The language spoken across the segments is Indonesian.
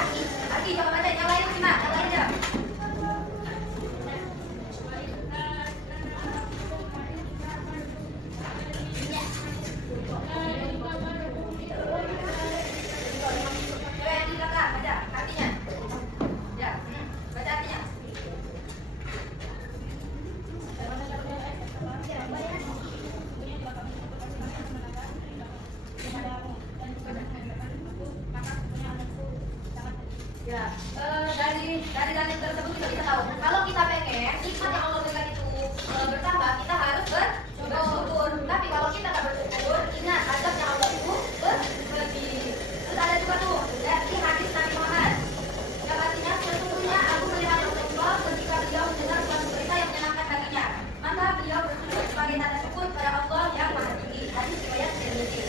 Aki, coba baca yang lain gimana? Yang lain aja. Coba yang di belakang baca artinya. Ya, baca artinya. Ya, dari dalil tersebut kita bisa tahu kalau kita pengen nikmat yang Allah berikan itu bertambah, kita harus bersyukur. Tapi kalau kita nggak bersyukur, ingat azab yang Allah itu berlebih. Terus ada juga tuh dari hadis Nabi Muhammad yang artinya sesungguhnya aku melihat Rasulullah ketika beliau mendengar suatu berita yang menyenangkan hatinya, maka beliau bersujud sebagai tanda syukur kepada Allah yang Maha Tinggi. Hadis riwayat Tirmidzi.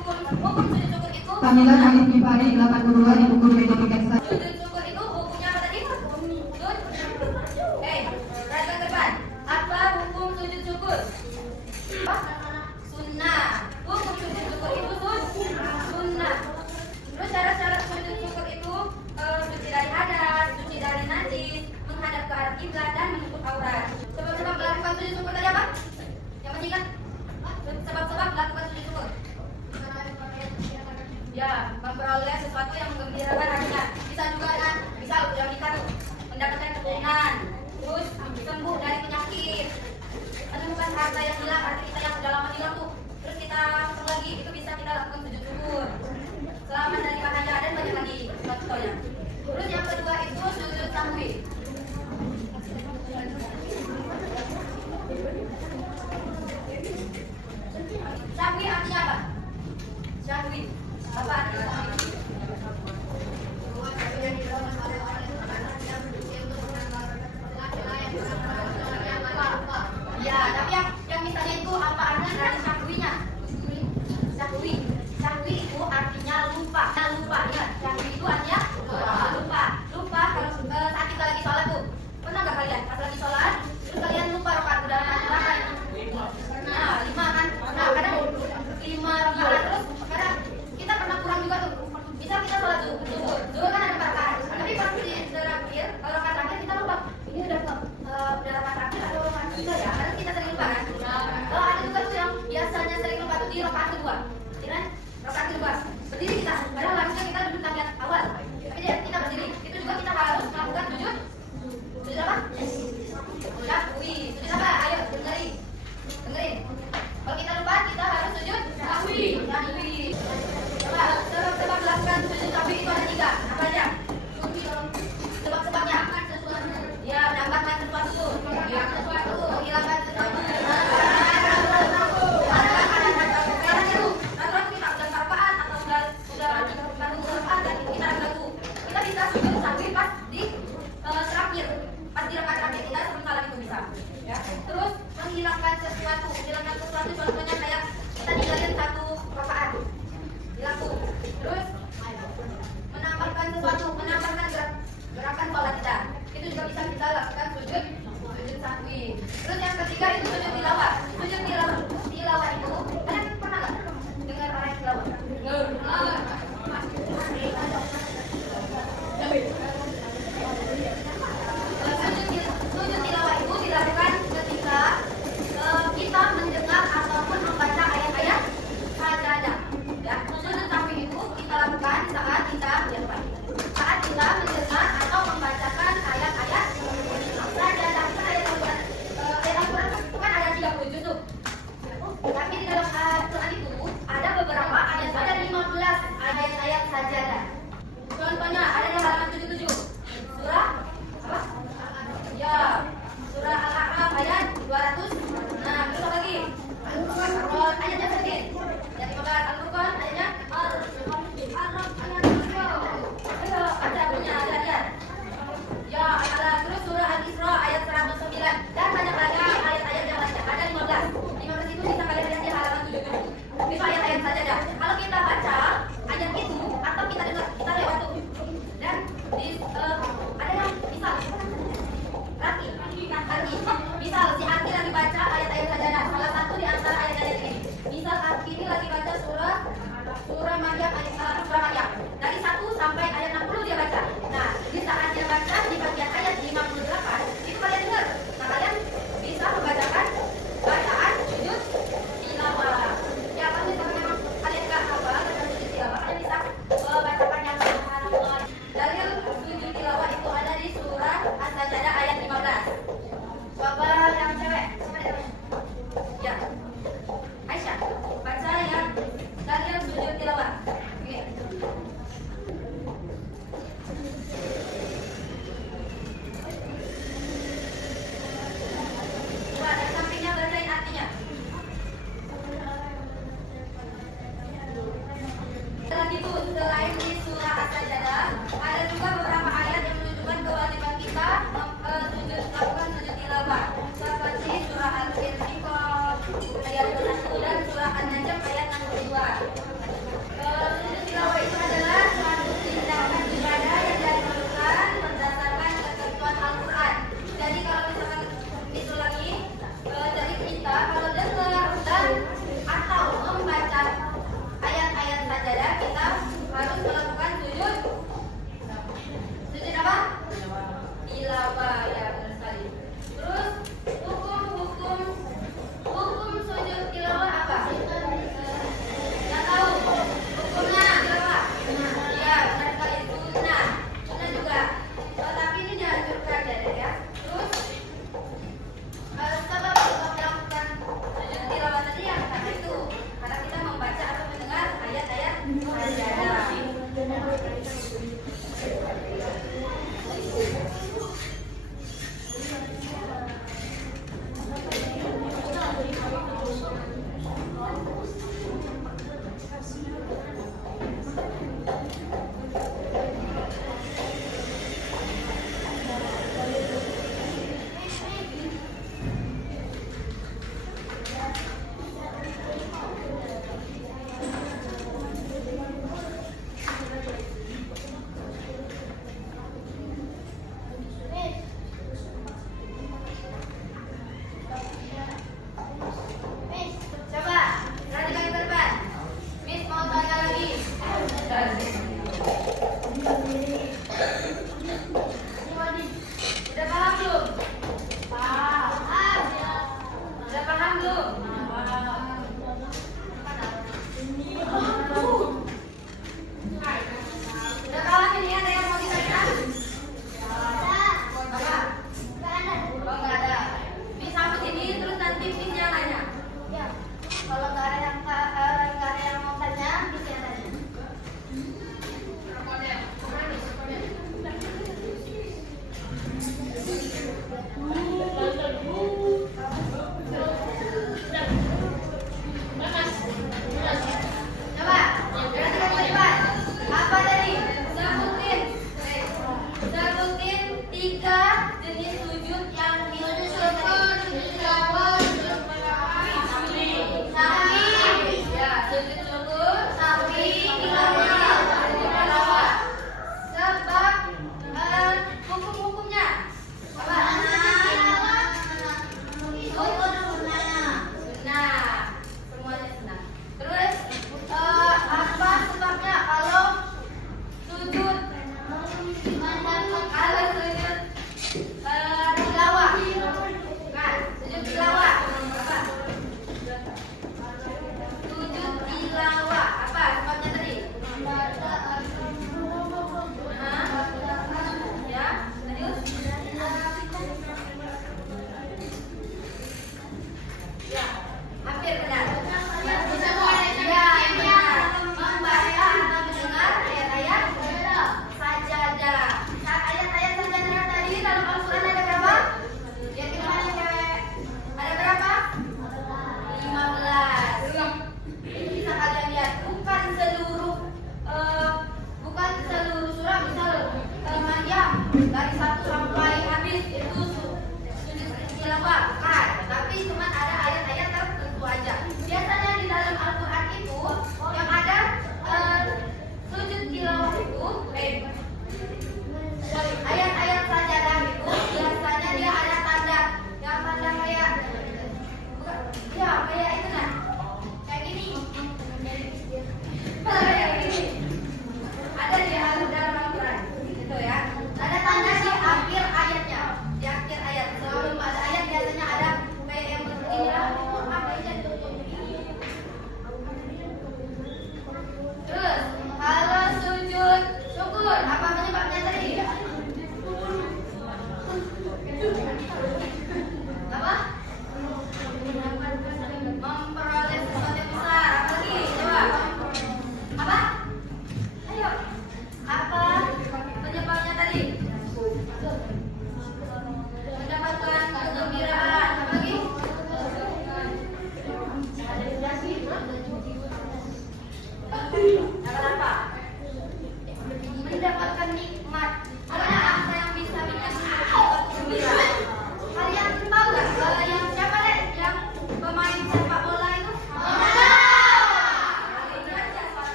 Hukum sujud syukur itu Kamilah Khalid Kifari 82 di buku Pendidikan saya. sujud syukur itu hukumnya apa tadi? Perhatikan depan. Apa hukum sujud syukur? Sunnah. Hukum sujud syukur itu sunnah. Terus syarat-syarat sujud syukur itu suci dari hadas, suci dari najis, menghadap ke arah kiblat dan menutup aurat. Sebab-sebab melakukan sujud syukur tadi apa? Yang penting kan? Sebab-sebab melakukan sujud syukur. Ya, memperoleh sesuatu yang menggembirakan hatinya. Bisa juga kan, misal yang kita tuh mendapatkan keturunan, terus sembuh dari penyakit, menemukan harta yang hilang, harta kita yang sudah lama hilang tuh, terus kita ketemu lagi, itu bisa kita lakukan sujud syukur. Selamat dari bahaya dan banyak lagi contohnya. Terus yang kedua itu sujud sahwi. Sahwi artinya apa? Sahwi. Apa artinya sahwi? Ya, tapi yang misalnya itu apa artinya dari sahwinya? Sahwi itu artinya lupa. Lupa ya. Sahwi itu artinya lupa. Lupa kalau saat kita lagi sholat tuh. Pernah nggak kalian pas lagi sholat terus kalian lupa rakaat udah berapa? Nah, 5 kan. Nah, kadang 5 rakaat terus kadang kita pernah kurang juga tuh. Misal kita sholat zuhur. Zuhur kan ada 4 rakaat. Tapi pas di terakhir, kalau rakaat terakhir kita lupa. Ini udah rakaat terakhir atau rakaat ketiga ya? Karena kita sering lupa kan. Kalau ada juga tuh yang biasanya sering lupa tuh di rakaat kedua. Ya kan? Rakaat kedua. Berdiri kita. Padahal harusnya kita duduk tahiyat awal. Tapi dia kita berdiri. Itu juga kita harus melakukan sujud. Sujud apa? Sahwi. Sujud apa? Ayo dengerin. Kalau kita lupa kita harus sujud sahwi. Coba sebab melakukan sujud sahwi itu ada 3. Apa aja? Sebab-sebabnya. Ya, mendapatkan sesuatu. Menghilangkan sesuatu. Kita bisa sujud sahwi pas di terakhir. Pas di rakaat terakhir kita sebentar itu bisa. Ya. Terus menghilangkan sesuatu contohnya kayak kita ninggalin 1 rakaat. Hilang tuh. Terus menambahkan sesuatu, gerakan sholat kita. Itu juga bisa kita lakukan sujud sahwi. Terus yang ketiga itu sujud tilawah. Sujud tilawah itu kalian pernah nggak dengar orang yang tilawah? Sujud tilawah itu dilakukan ketika kita mendengar ataupun membaca ayat-ayat sajadah. Ya, sujud sahwi itu kita lakukan saat kita mendengar atau membacakan ayat-ayat sajadah. Ayat Al-Quran itu kan ada 30 juz tuh. Tapi di dalam Al-Quran itu ada beberapa ayat, ada 15 ayat-ayat sajadah. Contohnya ada di halaman 77. Surah apa? Ya, surah Al-A'raf ayat 200. Nah, terus apa lagi? Al-Furqan ayatnya sedikit. Yang 15 Al-Furqan ayatnya Al-Araf ayat 2. Ayo, baca punya lihat. Kalau sujud tilawah. Kan, sujud tilawah. Apa? Sujud tilawah. Apa sebabnya tadi? Ya, lanjut. Ya, hampir benar. Ya, benar. Membaca atau mendengar ayat-ayat sajadah. Ayat-ayat sajadah tadi dalam Al-Quran ada berapa? Ya, kita mana cewek? Ada berapa? 15. Bisa kalian lihat, bukan seluruh surah. Misal Maryam dari 1 sampai habis itu sujud tilawah, bukan. Tapi cuma ada